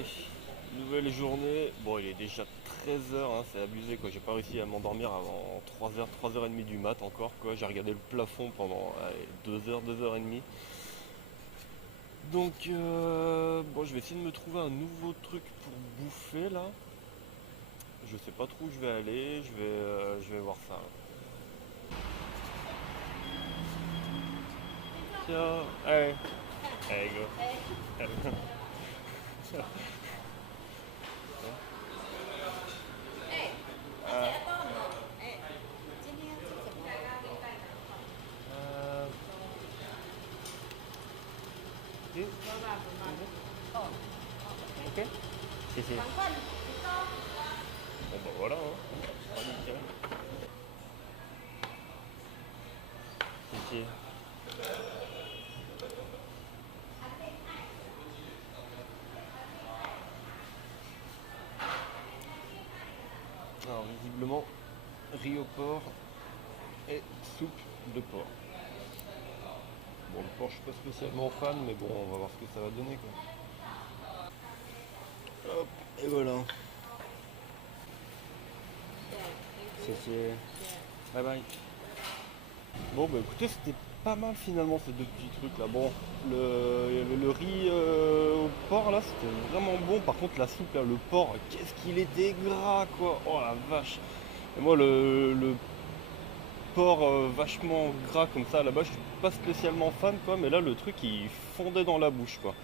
Allez, nouvelle journée. Bon, il est déjà 13h, hein, c'est abusé quoi. J'ai pas réussi à m'endormir avant 3h, 3h30 du mat encore quoi. J'ai regardé le plafond pendant 2h, 2h30. Donc, bon, je vais essayer de me trouver un nouveau truc pour bouffer là. Je sais pas trop où je vais aller, je vais voir ça. Tiens, allez, allez go. 呃，嗯，OK，谢谢。Bon bah voilà, hein. Pas nickel. 谢谢。Alors visiblement, riz au porc et soupe de porc. Bon, le porc, je suis pas spécialement fan, mais bon, on va voir ce que ça va donner quoi. Hop, et voilà. C'est. Bye bye. Bon, bah écoutez, c'était pas mal finalement ces deux petits trucs là. Bon, le riz au porc là, c'était vraiment bon. Par contre, la soupe là, le porc, qu'est-ce qu'il était gras quoi. Oh la vache. Et moi, le porc vachement gras comme ça là-bas, je suis pas spécialement fan quoi. Mais là, le truc il fondait dans la bouche quoi.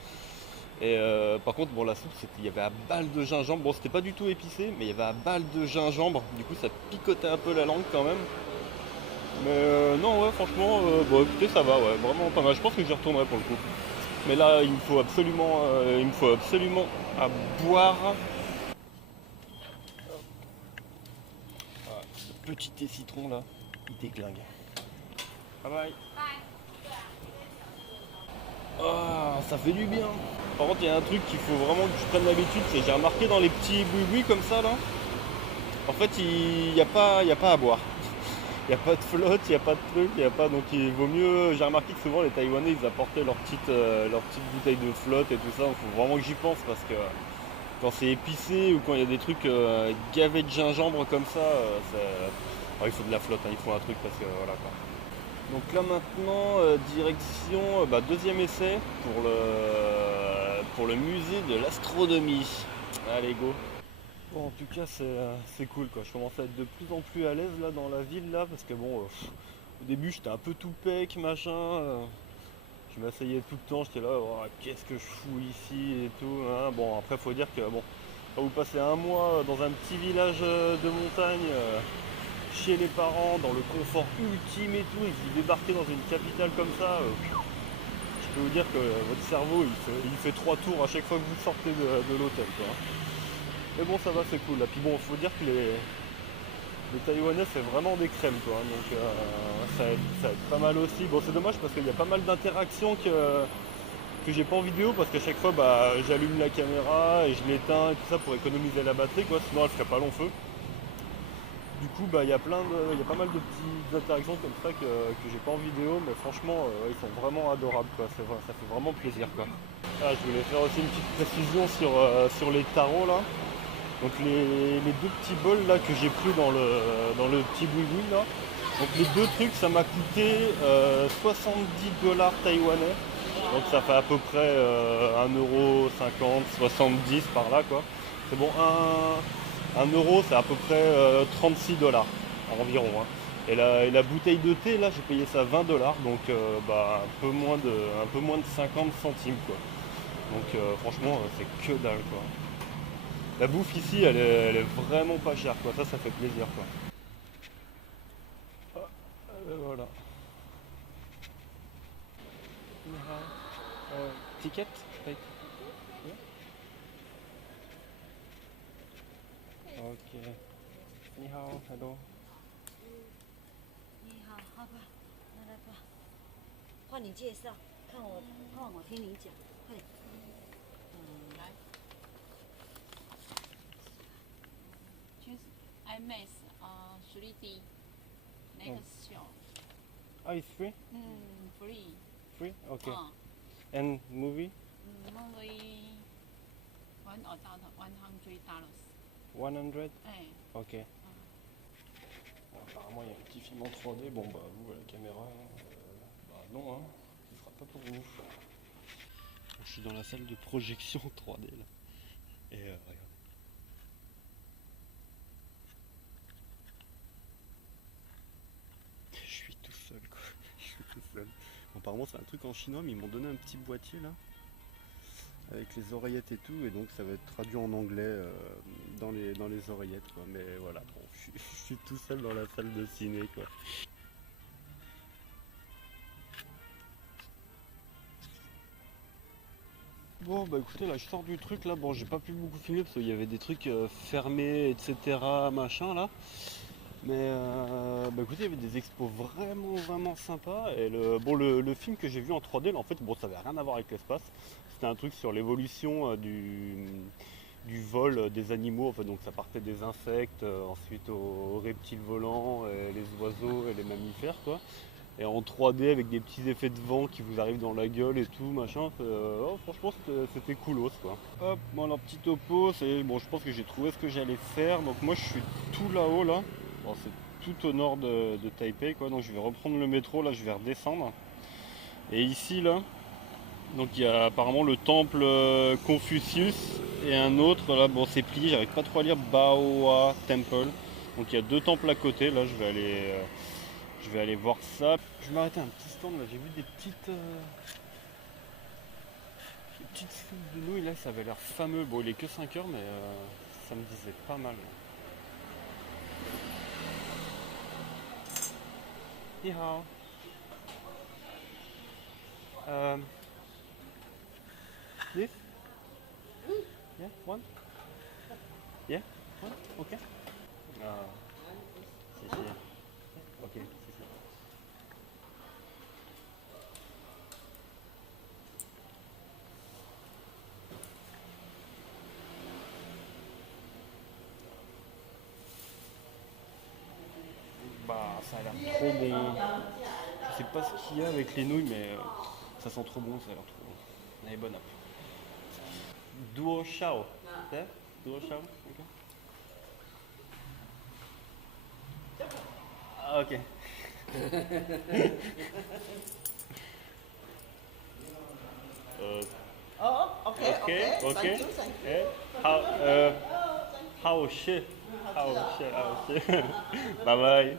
Et par contre, bon, la soupe, il y avait à balle de gingembre. Bon, c'était pas du tout épicé, mais il y avait à balle de gingembre. Du coup, ça picotait un peu la langue quand même. Mais non, ouais, franchement, bon, écoutez, ça va, ouais, vraiment pas mal. Je pense que j'y retournerai pour le coup. Mais là, il me faut absolument à boire. Ah, le petit thé citron là, il déglingue. Bye bye. Ah, ça fait du bien. Par contre, il y a un truc qu'il faut vraiment que je prenne l'habitude, c'est j'ai remarqué dans les petits boui comme ça là. En fait, il y a pas à boire. Il n'y a pas de flotte, il n'y a pas de truc, il n'y a pas. Donc il vaut mieux. J'ai remarqué que souvent les Taïwanais ils apportaient leur petite bouteille de flotte et tout ça. Il faut vraiment que j'y pense parce que quand c'est épicé ou quand il y a des trucs gavés de gingembre comme ça, il faut de la flotte, hein, il faut un truc parce que voilà quoi. Donc là maintenant, direction deuxième essai pour le musée de l'astronomie. Allez go. Bon, en tout cas, c'est cool quoi. Je commence à être de plus en plus à l'aise là dans la ville là parce que bon, au début j'étais un peu tout pec machin. Je m'asseyais tout le temps, j'étais là, oh, qu'est-ce que je fous ici et tout, hein. Bon, après faut dire que bon, quand vous passez un mois dans un petit village de montagne, chez les parents, dans le confort ultime et tout, et que vous débarquez dans une capitale comme ça, je peux vous dire que votre cerveau il fait trois tours à chaque fois que vous sortez de l'hôtel quoi. Mais bon, ça va, c'est cool. Et puis bon, faut dire que les Taïwanais, c'est vraiment des crèmes, quoi. Donc ça aide pas mal aussi. Bon, c'est dommage parce qu'il y a pas mal d'interactions que j'ai pas en vidéo parce qu'à chaque fois, bah, j'allume la caméra et je l'éteins et tout ça pour économiser la batterie, quoi. Sinon, elle ferait pas long feu. Du coup, bah, il y a pas mal de petites interactions comme ça que j'ai pas en vidéo, mais franchement, ils sont vraiment adorables, quoi. Ça fait vraiment plaisir, quoi. Ah, je voulais faire aussi une petite précision sur les tarots, là. Donc les deux petits bols là que j'ai pris dans le petit boui là. Donc les deux trucs ça m'a coûté 70 $ taïwanais. Donc ça fait à peu près 1,50 €, 70 par là quoi. C'est bon, 1 € c'est à peu près 36 $ environ, hein. Et la bouteille de thé là j'ai payé ça 20 $, donc un peu moins de 50 centimes quoi. Donc franchement c'est que dalle quoi. La bouffe ici, elle est vraiment pas chère, quoi. Ça fait plaisir, quoi. Ah, voilà. Ni hao. Ticket? Take. Yeah. Ok. Ni hao, hello. 你好，好吧，那来吧，换你介绍，换我听你讲，快点。来，Choose IMAX 3D next show. Ah, it's free? Free. Free? Okay. 嗯 And movie? movie 1 or about $100. 100. Eh, Ok. Bon, apparemment il y a un petit film en 3D. Bon bah vous la caméra, bah non hein, ce sera pas pour vous. Je suis dans la salle de projection 3D là. Et regarde. Je suis tout seul quoi. Je suis tout seul. Bon, apparemment c'est un truc en chinois mais ils m'ont donné un petit boîtier là. Avec les oreillettes et tout, et donc ça va être traduit en anglais dans les oreillettes quoi. Mais voilà, bon, je suis tout seul dans la salle de ciné quoi. Bon bah écoutez là je sors du truc là, bon j'ai pas pu beaucoup filmer parce qu'il y avait des trucs fermés etc machin là. Mais bah écoutez il y avait des expos vraiment sympas et le film que j'ai vu en 3D là en fait bon ça avait rien à voir avec l'espace. C'était un truc sur l'évolution du vol des animaux, en fait, donc ça partait des insectes, ensuite aux reptiles volants, les oiseaux et les mammifères quoi. Et en 3D avec des petits effets de vent qui vous arrivent dans la gueule et tout machin, oh, franchement c'était coolos quoi. Hop, bon alors petit topo, bon je pense que j'ai trouvé ce que j'allais faire, donc moi je suis tout là-haut là, bon, c'est tout au nord de Taipei quoi, donc je vais reprendre le métro là, je vais redescendre. Et ici là, donc il y a apparemment le temple Confucius et un autre là, bon c'est plié, j'arrive pas trop à lire, Baoa Temple. Donc il y a deux temples à côté, là je vais aller voir ça. Je vais m'arrêter à un petit stand là, j'ai vu des petites soupes de nouilles là, ça avait l'air fameux. Bon il est que 5 heures mais ça me disait pas mal. Ni hao. This? Yeah, one? Yeah, one? Okay. Ah, si. Ok, si. Bah, ça a l'air trop bon. Je sais pas ce qu'il y a avec les nouilles, mais ça sent trop bon, ça a l'air trop bon. Allez, bonne app. Duo Shao. C'est Duo Shao? Ok. Ah, ok. Oh, okay, okay. Okay. Thank you, thank you. How shit. Bye bye.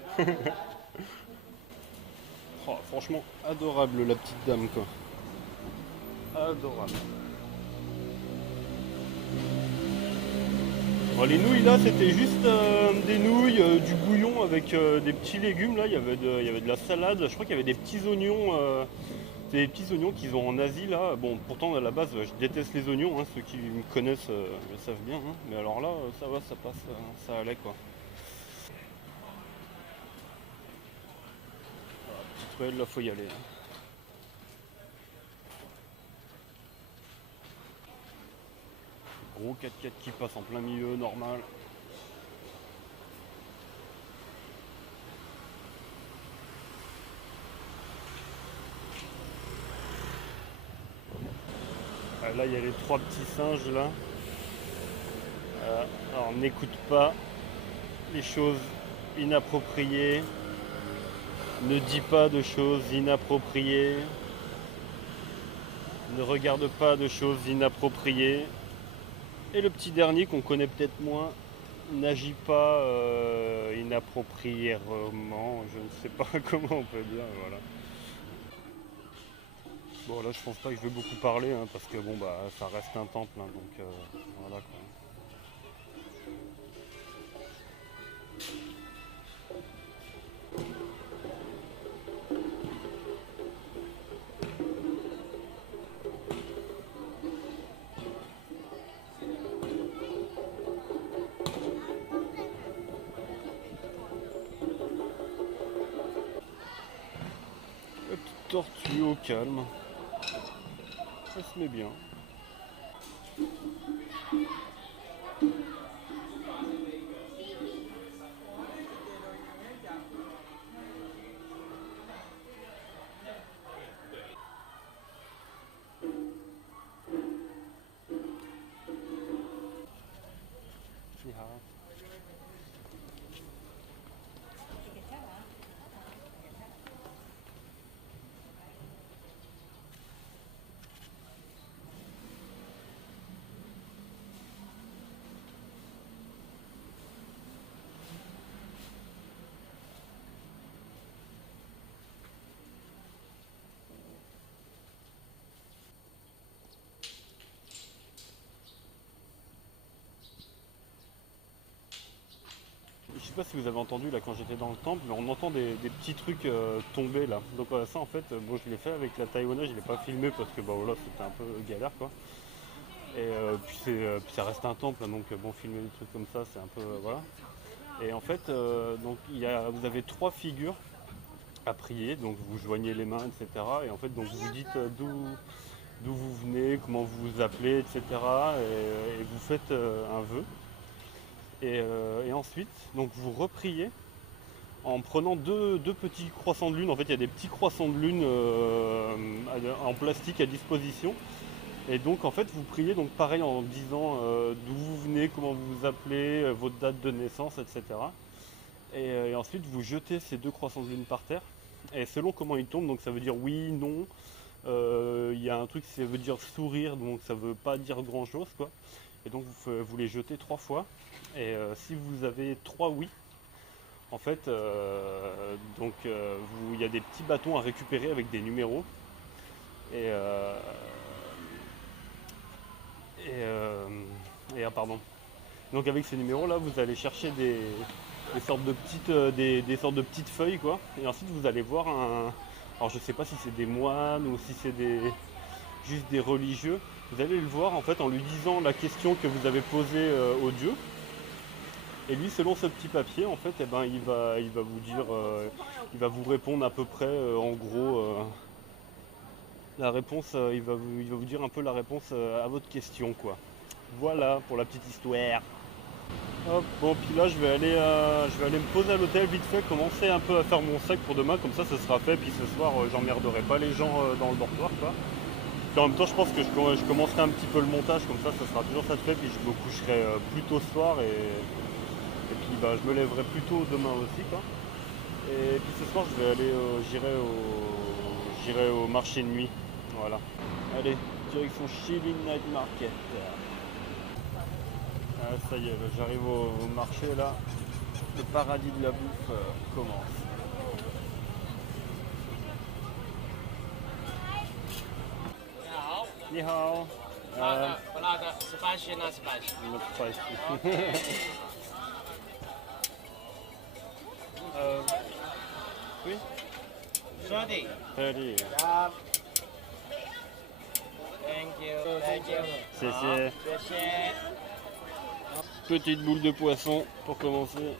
Oh, franchement, adorable la petite dame quoi. Adorable. Bon, les nouilles là c'était juste des nouilles, du bouillon avec des petits légumes là, il y avait de la salade, je crois qu'il y avait des petits oignons, des petits oignons qu'ils ont en Asie là. Bon pourtant à la base je déteste les oignons, hein, ceux qui me connaissent le savent bien, hein. Mais alors là ça va, ça passe, ça allait quoi. Voilà, petite ruelle là faut y aller. Hein. Gros 4x4 qui passe en plein milieu, normal. Là il y a les trois petits singes là. Alors n'écoute pas les choses inappropriées. Ne dis pas de choses inappropriées. Ne regarde pas de choses inappropriées. Et le petit dernier qu'on connaît peut-être moins, n'agit pas inappropriément, je ne sais pas comment on peut dire, voilà. Bon là je pense pas que je vais beaucoup parler hein, parce que bon bah ça reste un temple hein, donc voilà quoi. La petite tortue au calme. Elle se met bien. sais pas si vous avez entendu là quand j'étais dans le temple, mais on entend des petits trucs tomber là. Donc ça en fait, bon je l'ai fait avec la taïwanaise, je l'ai pas filmé parce que bah voilà c'était un peu galère quoi. Et puis ça reste un temple, hein, donc bon filmer des trucs comme ça c'est un peu voilà. Et en fait donc vous avez 3 figures à prier, donc vous joignez les mains, etc. Et en fait donc vous dites d'où vous venez, comment vous vous appelez, etc. Et vous faites un vœu. Et ensuite, donc vous repriez en prenant deux petits croissants de lune. En fait, il y a des petits croissants de lune en plastique à disposition. Et donc, en fait, vous priez donc pareil en disant d'où vous venez, comment vous vous appelez, votre date de naissance, etc. Et ensuite, vous jetez ces 2 croissants de lune par terre. Et selon comment ils tombent, donc ça veut dire oui, non. Il y a un truc, ça veut dire sourire, donc ça veut pas dire grand chose, quoi. Et donc vous les jetez 3 fois. Et si vous avez 3 oui, en fait, il y a des petits bâtons à récupérer avec des numéros. Pardon. Donc avec ces numéros là, vous allez chercher des sortes de petites feuilles, quoi. Et ensuite vous allez voir alors je sais pas si c'est des moines ou si c'est juste des religieux. Vous allez le voir en fait en lui disant la question que vous avez posée au dieu. Et lui, selon ce petit papier, en fait, il va vous dire, il va vous répondre à peu près, en gros, la réponse. Il va vous dire un peu la réponse à votre question, quoi. Voilà pour la petite histoire. Hop, bon, puis là, je vais aller me poser à l'hôtel vite fait, commencer un peu à faire mon sac pour demain, comme ça sera fait. Puis ce soir, j'emmerderai pas les gens dans le dortoir, quoi. Puis en même temps, je pense que je commencerai un petit peu le montage, comme ça sera toujours ça de fait. Puis je me coucherai plus tôt ce soir et puis bah, je me lèverai plus tôt demain aussi, quoi. Et puis ce soir je vais aller j'irai au marché de nuit. Voilà. Allez, direction Shilin Night Market. Ah, ça y est, là, j'arrive au marché là. Le paradis de la bouffe commence. Ni hao. 辣的不辣的，spicy not spicy。 Not spicy. Oui, 30。 30. Yup. Thank you. Thank you. 谢谢。谢谢。 Petite boule de poisson pour commencer.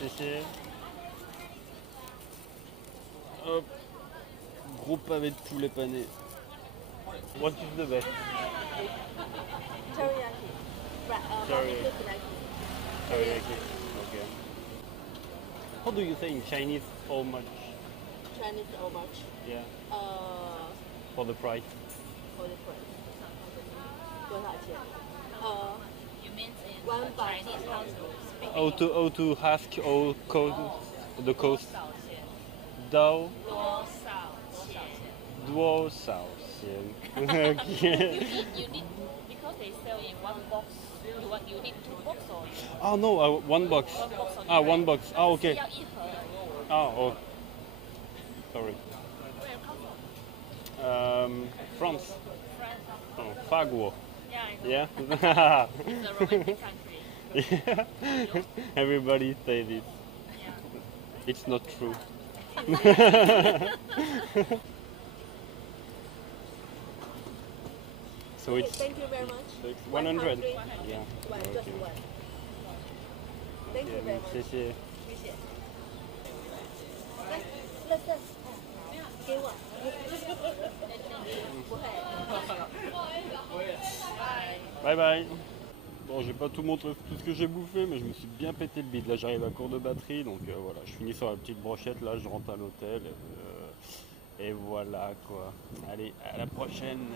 Chéché. Hop. Gros pavé de poulet pané. What is the best? Teriyaki. Teriyaki. Teriyaki. Okay. How do you say in Chinese how much? Chinese how much? Yeah. For For the price. the price. 多少钱You mean in One baht. Chinese how to speak? How to ask all the cost? 多少钱？到多少钱？多少钱 You need because they sell in one box. You need 2 box or Oh no, one box. one box only? Ah, one box. Ah, 要 okay. 1盒。Ah, oh. Sorry. Where you come from? France. France. Oh, Faguo. Yeah, I know. Yeah? It's a romantic country. Yeah. Everybody say this. Yeah. It's not true. So it's Thank you very much. 100. Yeah. One, Okay. just one. Thank you very much. 谢谢。谢谢。来，乐乐，给我。不会。 Bye bye. Bon, j'ai pas tout montré tout ce que j'ai bouffé, mais je me suis bien pété le bide. Là, j'arrive à court de batterie, donc voilà, je finis sur la petite brochette. Là, je rentre à l'hôtel. Et voilà quoi. Allez, à la prochaine.